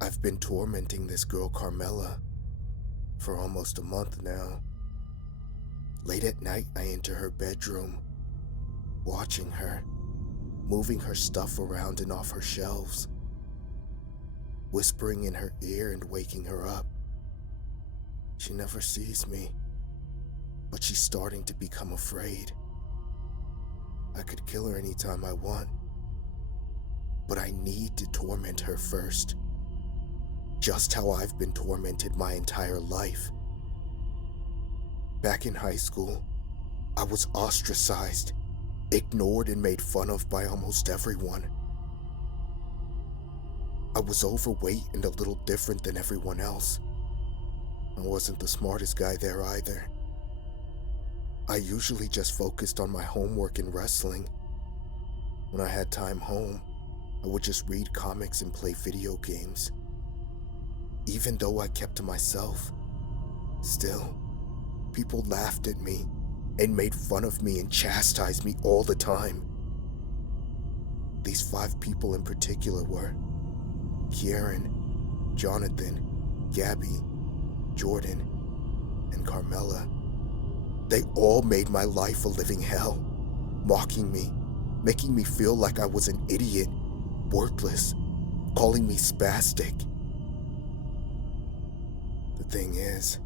I've been tormenting this girl Carmela for almost a month now. Late at night, I enter her bedroom, watching her, moving her stuff around and off her shelves, whispering in her ear and waking her up. She never sees me, but she's starting to become afraid. I could kill her anytime I want, but I need to torment her first. Just how I've been tormented my entire life. Back in high school, I was ostracized, ignored, and made fun of by almost everyone. I was overweight and a little different than everyone else. I wasn't the smartest guy there either. I usually just focused on my homework and wrestling. When I had time home, I would just read comics and play video games. Even though I kept to myself, still, people laughed at me and made fun of me and chastised me all the time. These 5 people in particular were Kieran, Jonathan, Gabby, Jordan, and Carmela. They all made my life a living hell, mocking me, making me feel like I was an idiot, worthless, calling me spastic. The thing is,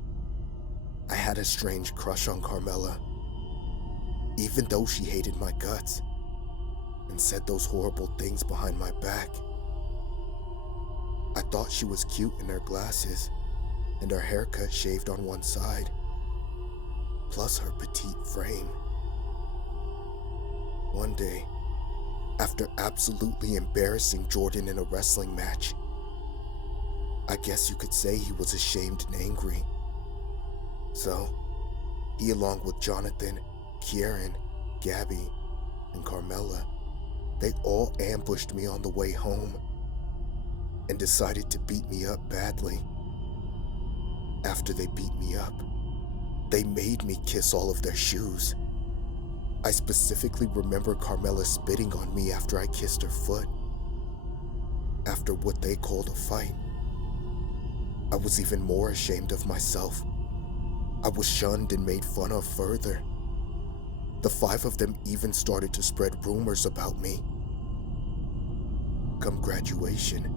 I had a strange crush on Carmela, even though she hated my guts and said those horrible things behind my back. I thought she was cute in her glasses and her haircut shaved on one side, plus her petite frame. One day, after absolutely embarrassing Jordan in a wrestling match, I guess you could say he was ashamed and angry. So, he, along with Jonathan, Kieran, Gabby, and Carmela, they all ambushed me on the way home and decided to beat me up badly. After they beat me up, they made me kiss all of their shoes. I specifically remember Carmela spitting on me after I kissed her foot. After what they called a fight, I was even more ashamed of myself. I was shunned and made fun of further. The 5 of them even started to spread rumors about me. Come graduation,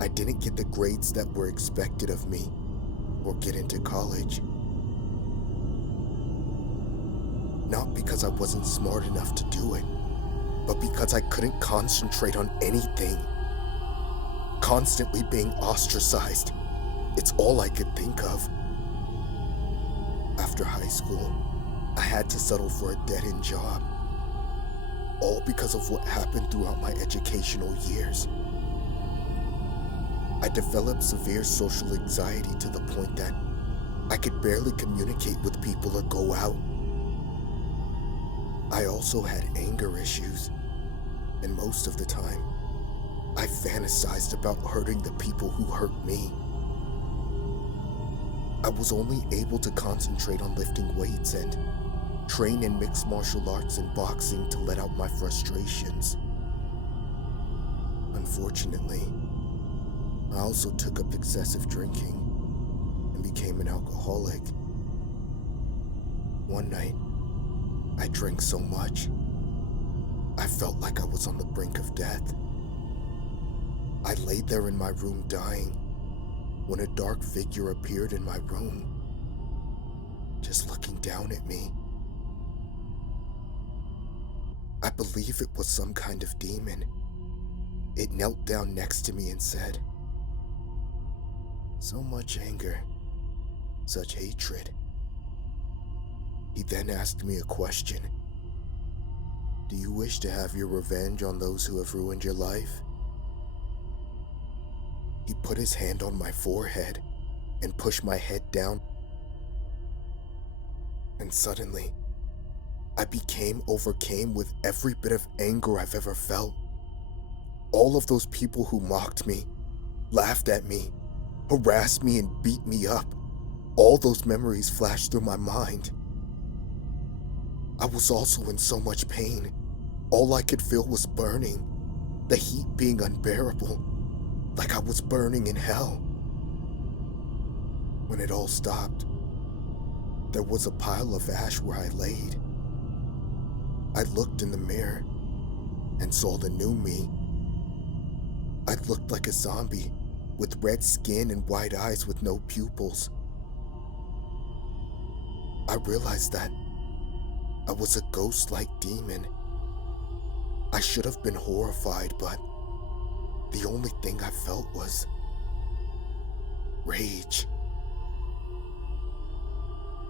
I didn't get the grades that were expected of me or get into college. Not because I wasn't smart enough to do it, but because I couldn't concentrate on anything. Constantly being ostracized, it's all I could think of. After high school, I had to settle for a dead-end job, all because of what happened throughout my educational years. I developed severe social anxiety to the point that I could barely communicate with people or go out. I also had anger issues, and most of the time, I fantasized about hurting the people who hurt me. I was only able to concentrate on lifting weights and train in mixed martial arts and boxing to let out my frustrations. Unfortunately, I also took up excessive drinking and became an alcoholic. One night, I drank so much, I felt like I was on the brink of death. I laid there in my room dying when a dark figure appeared in my room, just looking down at me. I believe it was some kind of demon. It knelt down next to me and said, "So much anger, such hatred." He then asked me a question. "Do you wish to have your revenge on those who have ruined your life?" He put his hand on my forehead and pushed my head down. And suddenly, I became overcome with every bit of anger I've ever felt. All of those people who mocked me, laughed at me, harassed me, and beat me up, all those memories flashed through my mind. I was also in so much pain. All I could feel was burning, the heat being unbearable. like I was burning in hell. When it all stopped, there was a pile of ash where I laid. I looked in the mirror and saw the new me. I looked like a zombie with red skin and white eyes with no pupils. I realized that I was a ghost-like demon. I should have been horrified, but the only thing I felt was rage.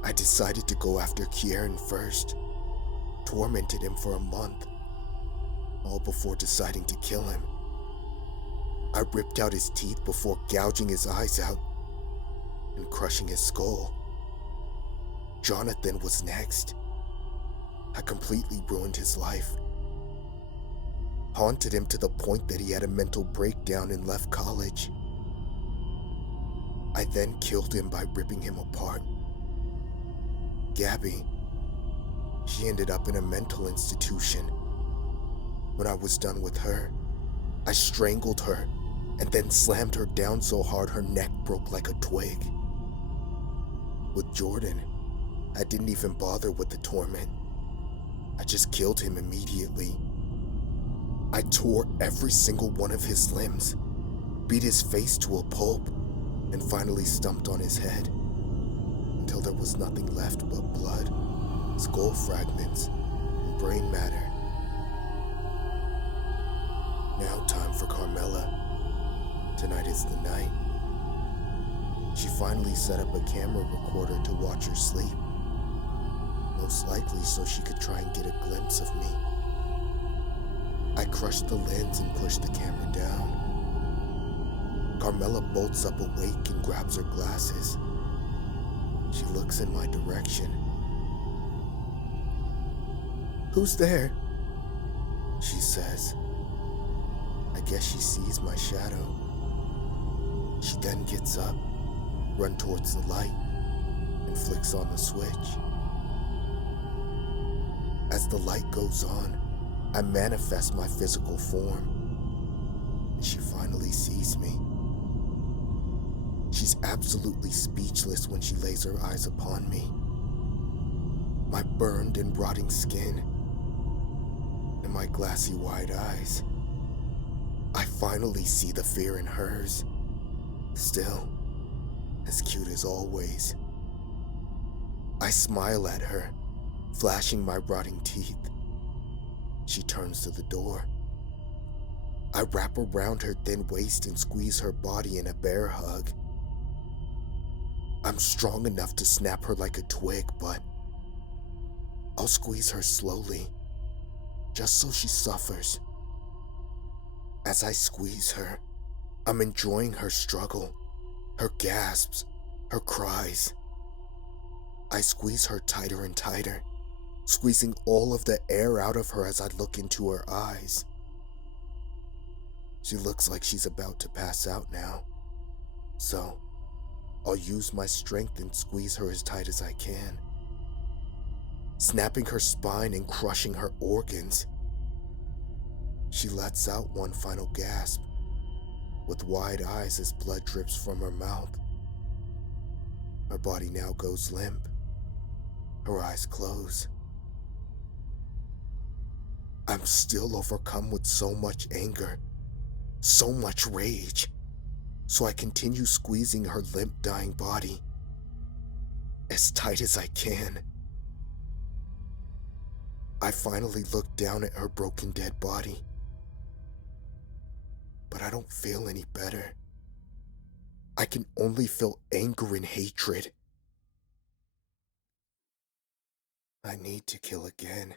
I decided to go after Kieran first, tormented him for a month, all before deciding to kill him. I ripped out his teeth before gouging his eyes out and crushing his skull. Jonathan was next. I completely ruined his life. Haunted him to the point that he had a mental breakdown and left college. I then killed him by ripping him apart. Gabby, she ended up in a mental institution. When I was done with her, I strangled her and then slammed her down so hard her neck broke like a twig. With Jordan, I didn't even bother with the torment. I just killed him immediately. I tore every single one of his limbs, beat his face to a pulp, and finally stomped on his head until there was nothing left but blood, skull fragments, and brain matter. Now time for Carmela. Tonight is the night. She finally set up a camera recorder to watch her sleep, most likely so she could try and get a glimpse of me. I crushed the lens and pushed the camera down. Carmela bolts up awake and grabs her glasses. She looks in my direction. "Who's there?" she says. I guess she sees my shadow. She then gets up, runs towards the light, and flicks on the switch. As the light goes on, I manifest my physical form, and she finally sees me. She's absolutely speechless when she lays her eyes upon me. My burned and rotting skin, and my glassy white eyes. I finally see the fear in hers, still as cute as always. I smile at her, flashing my rotting teeth. She turns to the door. I wrap around her thin waist and squeeze her body in a bear hug. I'm strong enough to snap her like a twig, but I'll squeeze her slowly, just so she suffers. As I squeeze her, I'm enjoying her struggle, her gasps, her cries. I squeeze her tighter and tighter, squeezing all of the air out of her as I look into her eyes. She looks like she's about to pass out now, so I'll use my strength and squeeze her as tight as I can, snapping her spine and crushing her organs. She lets out one final gasp, with wide eyes as blood drips from her mouth. Her body now goes limp. Her eyes close. I'm still overcome with so much anger, so much rage, so I continue squeezing her limp, dying body as tight as I can. I finally look down at her broken, dead body, but I don't feel any better. I can only feel anger and hatred. I need to kill again.